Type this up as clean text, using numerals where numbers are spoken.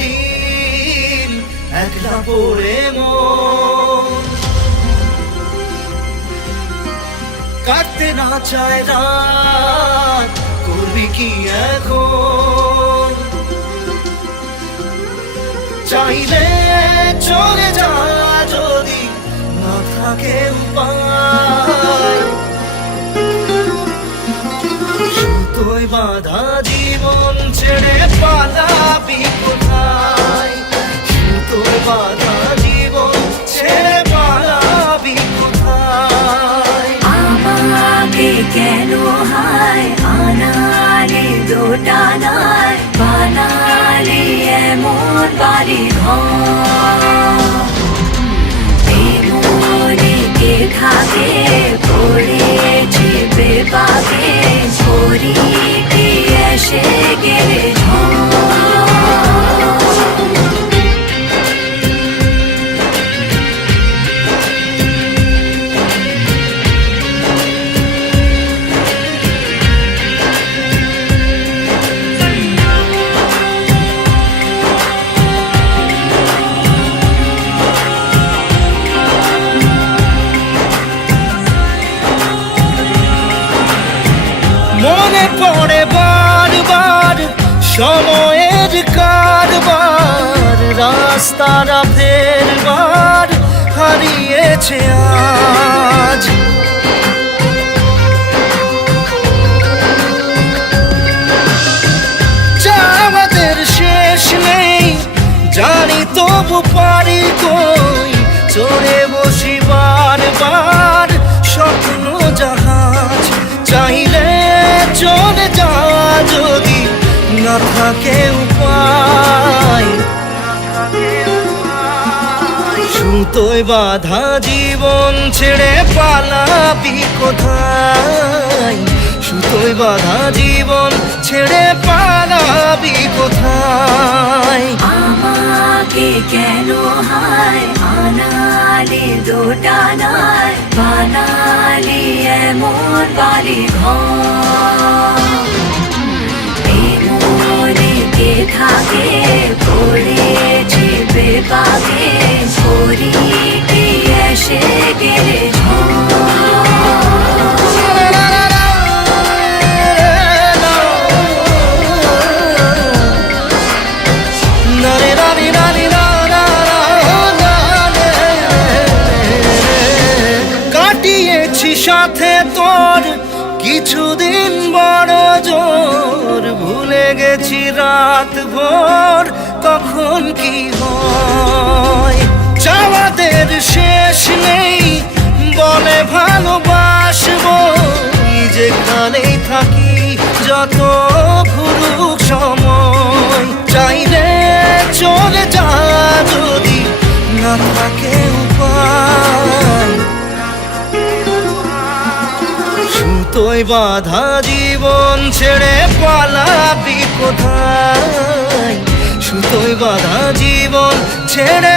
দিন একলা পড়ে মন কাটতে না চায় রাত করবি কি এখন চাইলে চলে যা যদি না থাকে উপায় সুতোয় বাঁধা জীবন ছেড়ে পালাবি কোথায় সুতোয় বাঁধা জীবন ছেড়ে পালাবি কোথায় আমাকে কেন হায় আনালি দোটানায় বানালি এমন বাড়ি ঘর মনে কে থাকে পড়েছি বেপাকে ছড়ি কি এসে গেলে মনে পড়ে বারবার সময়ের কারবার রাস্তারা ফেরবার হারিয়েছে আজ আমাদের শেষ নেই জানি তবু পারি কই চড়ে বসি বারবার স্বপ্ন জাহাজ চাইলে চলে যা যদি না থাকে উপায় সুতোয় বাঁধা জীবন ছেড়ে পালাবি কোথায় সুতোয় বাঁধা জীবন ছেড়ে পালাবি কোথায় আমাকে কেন হায় আনালি দোটানায় বানালি এমন বাড়ি ঘর মনে কে থাকে পড়েছি বেপাকে ছড়ি কি এসে গেলে কাটিয়েছি সাথে তোর কিছুদিন বড় জোর ভুলে গেছি রাত ভোর কখন কি হয় চাওয়াদের শেষ নেই বলে ভালোবাসবো যেখানেই থাকি যত ঘুরুক সময় চাইলে চলে যা যদি না থাকে উপায় সুতোয় বাঁধা জীবন ছেড়ে পালাবি কোথায় সুতোয় বাঁধা জীবন ছেড়ে